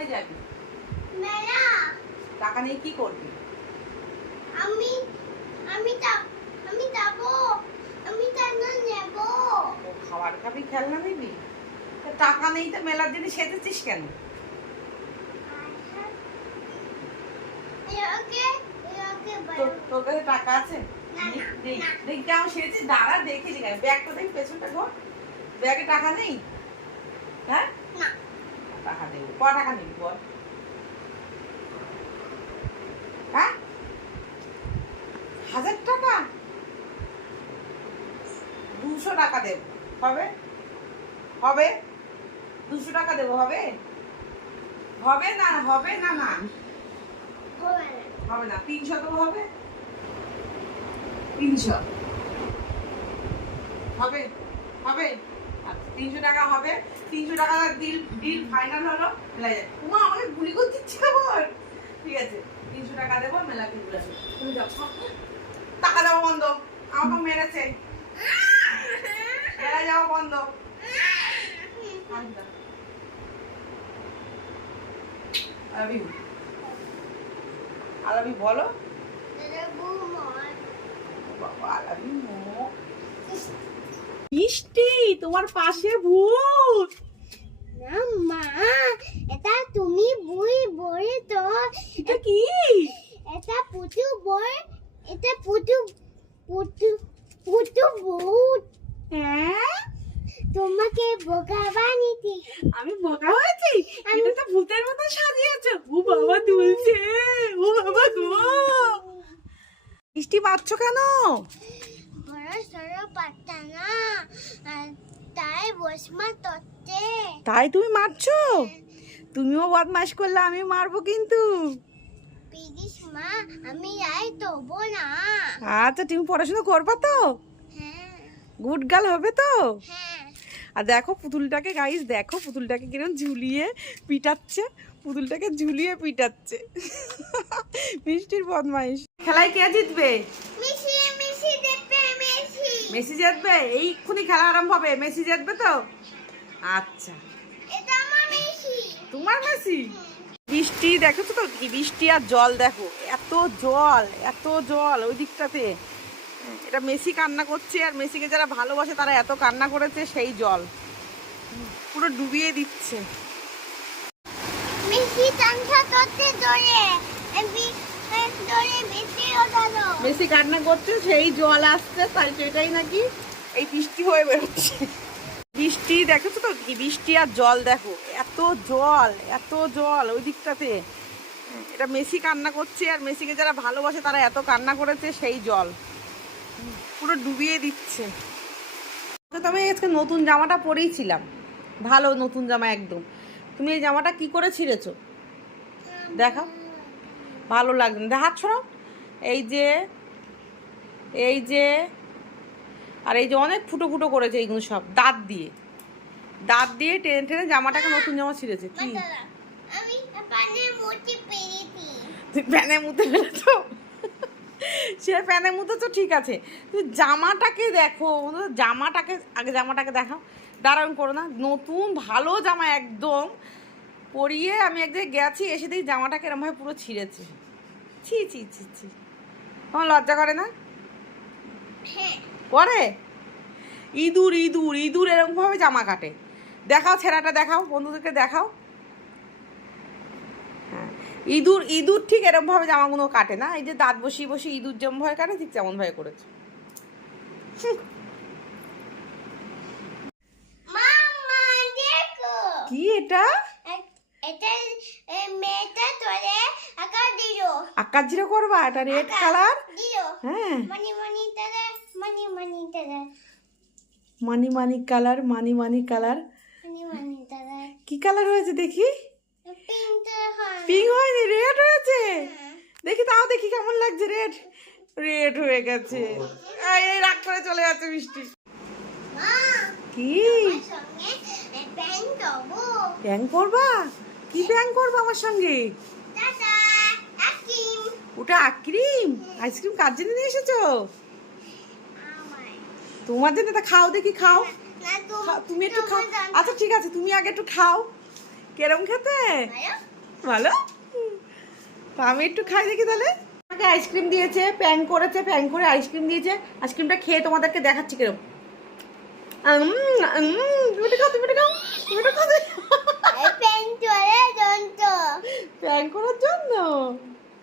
কোথায় যাবি? মেলা। টাকা নিয়ে কি করবি? আমি আমি যাবো। আমি খেলনা নেব। ও খাবার খাবি, খেলনা নিবি? তা টাকা নেই তো মেলার জন্য সেজেছিস কেন? তোর কাছে টাকা আছে? দেখ কেমন সেজেছিস, দাঁড়া দেখে দিই। ব্যাগটা দেখ, পেছনটা ঘর। ব্যাগে টাকা নেই? হ্যাঁ, টাকা দেবো। ক টাকা নিবি বল? হ্যাঁ, 1000 টাকা? 200 টাকা দেবো, হবে? হবে? 200 টাকা দেবো, হবে? হবে না? হবে না? না হবে না। 300 তো হবে? 300 হবে? হবে? আচ্ছা, 300 টাকা হবে। 300 টাকা ডিল ফাইনাল হলো। মেলায় যাই। উমা, আমাকে গুলি করতে ইচ্ছে কর। ঠিক আছে, 300 টাকা দেবো, মেলাতে ঘুরে আসবো। তুমি যাও। টাকা দেওয়া বন্ধ, আমাকে মেরেছে। মেলায় যাওয়া বন্ধ। আলাবি বলো। মিষ্টি, তোমার পাশে ভূত। না মা, এটা তুমি বই বই তো। এটা কি? এটা পুতু বই। এটা পুতু পুতু পুতু ভূত। হ্যাঁ, তোমাকে বোকা বানিয়েছি। আমি বোকা হয়েছি? এটা তো ভূতের মতো সাজিয়েছো। ও বাবা দুলছে, ও বাবা গো। মিষ্টি পাচ্ছ কেন? বড় সড়ো পাত্তা না, তাই বসমা তত্ত্বে। তাই তুমি মারছো? তুমিও বদমাশ করলে, আমি মারবো কিন্তু। প্লিজ মা, আমি যাই তবু না। আচ্ছা, তুমি পড়াশোনা করবা তো? হ্যাঁ গুড গার্ল হবে তো? হ্যাঁ। আর দেখো পুতুলটাকে, গাইস দেখো পুতুলটাকে কিরকম ঝুলিয়ে পিটাচ্ছে। পুতুলটাকে ঝুলিয়ে পিটাচ্ছে। মিষ্টির বদমাইশ। খেলায় কে জিতবে? মেসি মেসি দেখবে মেসি। মেসি জিতবে? এইক্ষুনি খেলা আরম্ভ হবে। মেসি জিতবে তো? আচ্ছা, এটা আমার মেসি। তোমার মেসি? বৃষ্টি দেখেছো তো, কি বৃষ্টি আর জল দেখো, এত জল এত জল ওই দিকটাতে। এটা মেসি কান্না করছে, আর মেসিকে যারা ভালোবাসে তারা এত কান্না করেছে, সেই জল পুরো ডুবিয়ে দিচ্ছে। মেসি টানটা করতে ধরে ধরে মেসি ওঠালো। মেসি কান্না করছে, সেই জল আসছে, তাই সেটাই নাকি এই বৃষ্টি হয়ে বেরোচ্ছে। বৃষ্টি দেখেছো তো, কি বৃষ্টি আর জল দেখো, এত জল এত জল ওই দিকটাতে। এটা মেসি কান্না করছে, আর মেসিকে যারা ভালোবাসে তারা এত কান্না করেছে, সেই জল পুরো ডুবিয়ে দিচ্ছে। তো আমি আজকে নতুন জামাটা পরেইছিলাম, ভালো নতুন জামা একদম। তুমি এই জামাটা কি করে ছিঁড়েছো দেখাও, ভালো লাগবে না। হাত ছড়াও। এই যে, এই যে, আর এই যে অনেক ফুটো ফুটো করেছে, এইগুলো সব দাঁত দিয়ে টেনে টেনে জামাটাকে নতুন জামা ছিঁড়েছে। কি আমি পানে মুটি পেরেছি। তুই প্যানে মুতে ফেলেছো? সে প্যানে মুতে তো ঠিক আছে, তুই জামাটাকে দেখো, জামাটাকে আগে, জামাটাকে দেখাও। দাঁড়ান করো না, নতুন ভালো জামা একদম পরিয়ে আমি এক জায়গায় গেছি, এসে দেখি জামাটাকে এরমভাবে পুরো ছিঁড়েছে। ছি ছি ছি ছি, তোমার লজ্জা করে না? হ্যাঁ করে। ইঁদুর ইঁদুর ইঁদুর এরকমভাবে জামা কাটে। দেখাও ছেঁড়াটা, দেখাও বন্ধুদেরকে দেখাও। হ্যাঁ, ইঁদুর ইঁদুর ঠিক এরকমভাবে জামাগুলো কাটে না। এই যে দাঁত বসিয়ে বসিয়ে ইঁদুর যেমন ভয় কাটে, ঠিক তেমন ভয় করেছে। মামা দেখো। কি এটা? এটা মেয়েটা তোরে আকার দিলো। আকাশ জিরো করবা? এটা রেড কালার। দিলো। হ্যাঁ, মানি মানি তারা মানি মানি তারা মানি মানি কালার, মানি মানি কালার। মানি মানি তারা কি কালার হয়েছে দেখি? পিঙ্ক হয়। পিঙ্ক হয়নি, রেড হয়েছে। দেখি তাও, দেখি কেমন লাগছে। রেড রেড হয়ে গেছে। এই রাগ করে চলে যাচ্ছে বৃষ্টি। মা কি আমার সঙ্গে প্যান করবো। ব্যাং করবা? কি ব্যাং করবা আমার সঙ্গে? টাটা আকিম। ওটা আইসক্রিম? আইসক্রিম কার জন্য নিয়ে এসেছো? আমার তোমার জন্য। তা খাও দেখি, খাও। না তুমি একটু খাও। আচ্ছা ঠিক আছে, তুমি আগে একটু খাও। কেরম খেতে ভালো? তো আমি একটু খাই দেখি তাহলে। আমাকে আইসক্রিম দিয়েছে, প্যাং করেছে, প্যাং করে আইসক্রিম দিয়েছে। আইসক্রিমটা খেয়ে তোমাদেরকে দেখাচ্ছি কিরম। তুমি এটা খাও, তুমি এটা খাও, তুমি এটা খাও।